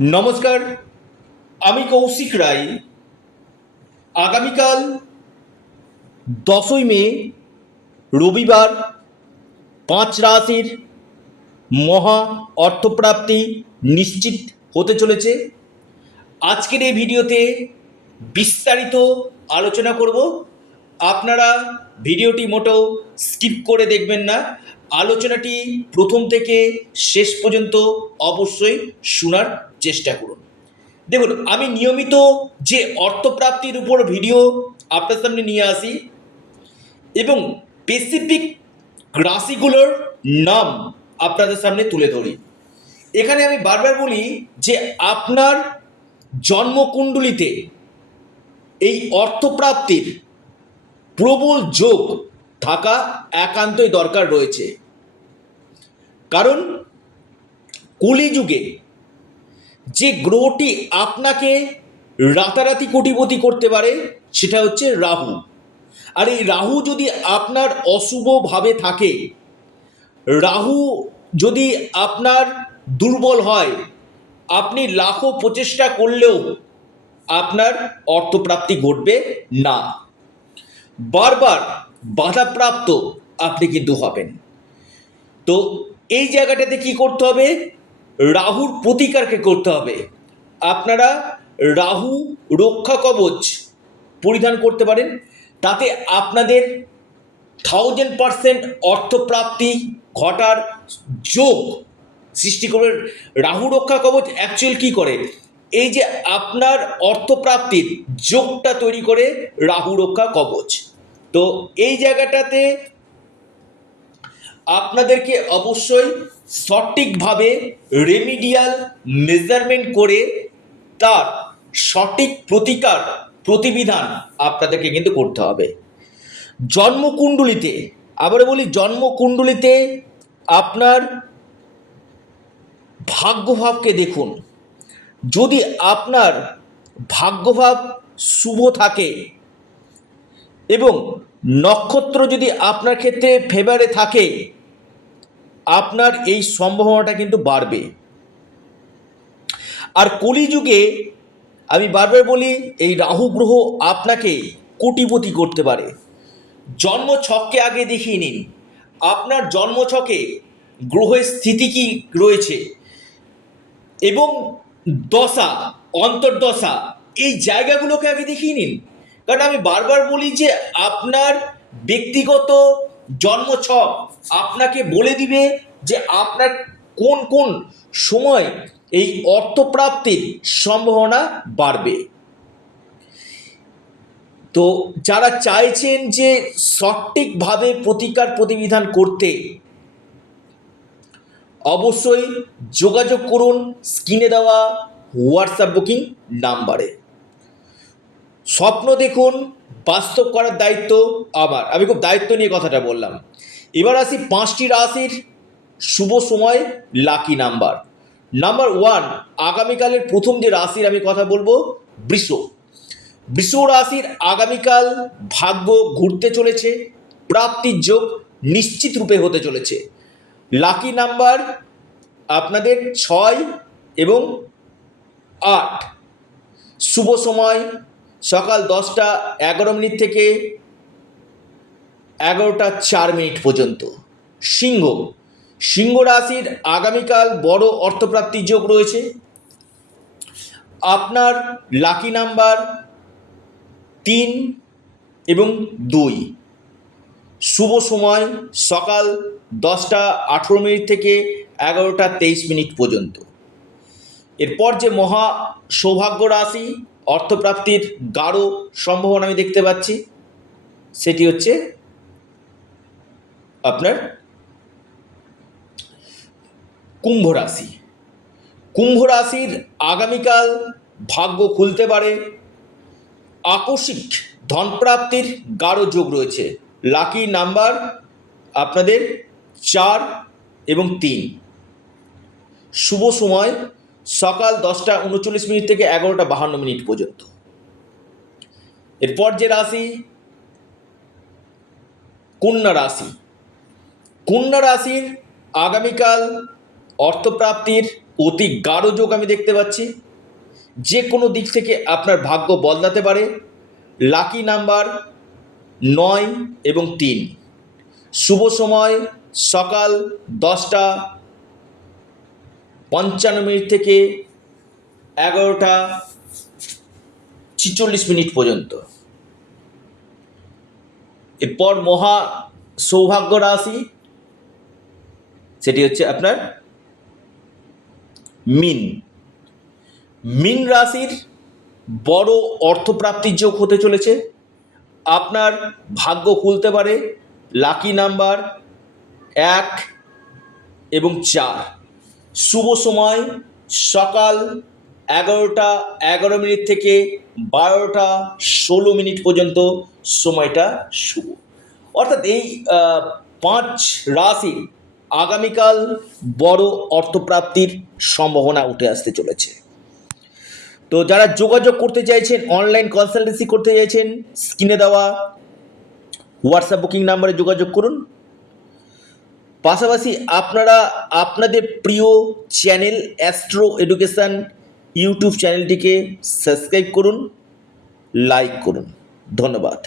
নমস্কার, আমি কৌশিক রায়। আগামীকাল 10ই মে রবিবার 5 রাশির মহা অর্থপ্রাপ্তি নিশ্চিত হতে চলেছে। আজকের এই ভিডিওতে বিস্তারিত আলোচনা করব। আপনারা ভিডিওটি মোটেও স্কিপ করে দেখবেন না, আলোচনাটি প্রথম থেকে শেষ পর্যন্ত অবশ্যই শোনার চেষ্টা করুন। দেখুন, আমি নিয়মিত যে অর্থপ্রাপ্তির উপর ভিডিও আপনার সামনে নিয়ে আসি এবং স্পেসিফিক রাশিগুলোর নাম আপনাদের সামনে তুলে ধরি। এখানে আমি বারবার বলি যে আপনার জন্মকুণ্ডলিতে এই অর্থপ্রাপ্তির প্রবল যোগ থাকা একান্তই দরকার রয়েছে। কারণ কলিযুগে যে গ্রহটি আপনাকে রাতারাতি কোটিপতি করতে পারে সেটা হচ্ছে রাহু। আর এই রাহু যদি আপনার অশুভভাবে থাকে, রাহু যদি আপনার দুর্বল হয়, আপনি লাখো প্রচেষ্টা করলেও আপনার অর্থপ্রাপ্তি ঘটবে না, বারবার বাধাপ্রাপ্ত আপনি কিন্তু হবেন। তো এই জায়গাটাতে কি করতে হবে? রাহুর প্রতিকারকে করতে হবে। আপনারা রাহু রক্ষা কবচ পরিধান করতে পারেন, তাতে আপনাদের 1000% অর্থপ্রাপ্তি ঘটার যোগ সৃষ্টি করবে। রাহু রক্ষা কবচ অ্যাকচুয়াল কি করে? এই যে আপনার অর্থপ্রাপ্তির যোগটা তৈরি করে রাহু রক্ষা কবচ। তো এই জায়গাটাতে আপনাদেরকে অবশ্যই সঠিকভাবে রেমিডিয়াল মেজারমেন্ট করে তার সঠিক প্রতিকার প্রতিবিধান আপনাদেরকে কিন্তু করতে হবে। জন্মকুণ্ডলিতে, আবার বলি, জন্মকুণ্ডলিতে আপনার ভাগ্যভাবকে দেখুন। যদি আপনার ভাগ্যভাব শুভ থাকে এবং নক্ষত্র যদি আপনার ক্ষেত্রে ফেভারে থাকে, আপনার এই সম্ভাবনাটা কিন্তু বাড়বে। আর কলিযুগে আমি বারবার বলি, এই রাহু গ্রহ আপনাকে কোটিপতি করতে পারে। জন্মছককে আগে দেখিয়ে নিন, আপনার জন্মছকে গ্রহের স্থিতি কি রয়েছে এবং দশা, অন্তর্দশা, এই জায়গাগুলোকে আগে দেখিয়ে নিন। কারণ আমি বারবার বলি যে আপনার ব্যক্তিগত জন্মছক আপনাকে বলে দিবে যে আপনার কোন কোন সময় এই অর্থপ্রাপ্তির সম্ভাবনা বাড়বে। তো যারা চাইছেন যে সঠিকভাবে প্রতিকার প্রতিবিধান করতে, অবশ্যই যোগাযোগ করুন স্ক্রিনে দেওয়া হোয়াটসঅ্যাপ বুকিং নাম্বারে। স্বপ্ন দেখুন, বাস্তব করার দায়িত্ব আমার। আমি খুব দায়িত্ব নিয়ে কথাটা বললাম। এবার আসি 5টি রাশির শুভ সময়, লাকি নাম্বার। নাম্বার 1, আগামীকালের প্রথম যে রাশির আমি কথা বলবো, বৃষ। বৃষ রাশির আগামীকাল ভাগ্য ঘুরতে চলেছে, প্রাপ্তির যোগ নিশ্চিত রূপে হতে চলেছে। লাকি নাম্বার আপনাদের 6 এবং 8। শুভ সময় সকাল 10টা 11 মিনিট থেকে 11টা 4 মিনিট পর্যন্ত। সিংহ। সিংহ রাশির আগামীকাল বড় অর্থপ্রাপ্তির যোগ রয়েছে। আপনার লাকি নাম্বার 3 এবং 2। শুভ সময় সকাল 10টা 18 মিনিট থেকে 11টা 23 মিনিট পর্যন্ত। এরপর যে মহা সৌভাগ্য রাশি, অর্থপ্রাপ্তির গাঢ় সম্ভাবনা আমি দেখতে পাচ্ছি, সেটি হচ্ছে আপনার কুম্ভ রাশি। কুম্ভ রাশির আগামীকাল ভাগ্য খুলতে পারে, আকস্মিক ধনপ্রাপ্তির গাঢ় যোগ রয়েছে। লাকি নাম্বার আপনাদের 4 এবং 3। শুভ সময় সকাল 10টা 39 মিনিট থেকে 11টা 52 মিনিট পর্যন্ত। এরপর যে রাশি, কন্যা রাশি। কন্যা রাশির আগামীকাল অর্থপ্রাপ্তির অতি গাঢ় যোগ আমি দেখতে পাচ্ছি। যে কোনো দিক থেকে আপনার ভাগ্য বদলাতে পারে। লাকি নাম্বার 9 এবং 3। শুভ সময় সকাল 10:55 থেকে 11:46 পর্যন্ত। এরপর মহা সৌভাগ্য রাশি, সেটি হচ্ছে আপনার মীন। মীন রাশির বড় অর্থপ্রাপ্তির যোগ হতে চলেছে। আপনার ভাগ্য খুলতে পারে। লাকি নাম্বার 1 এবং 4। শুভ সময় সকাল 11:11 থেকে 12:16 পর্যন্ত সময়টা শুভ। অর্থাৎ এই 5 রাশি আগামীকাল বড় অর্থপ্রাপ্তির সম্ভাবনা উঠে আসতে চলেছে। তো যারা যোগাযোগ করতে চাইছেন, অনলাইন কনসালটেন্সি করতে চাইছেন, স্ক্রিনে দেওয়া হোয়াটসঅ্যাপ বুকিং নাম্বারে যোগাযোগ করুন। পাশাপাশি আপনারা আপনাদের প্রিয় চ্যানেল অ্যাস্ট্রো এডুকেশান ইউটিউব চ্যানেলটিকে সাবস্ক্রাইব করুন, লাইক করুন। ধন্যবাদ।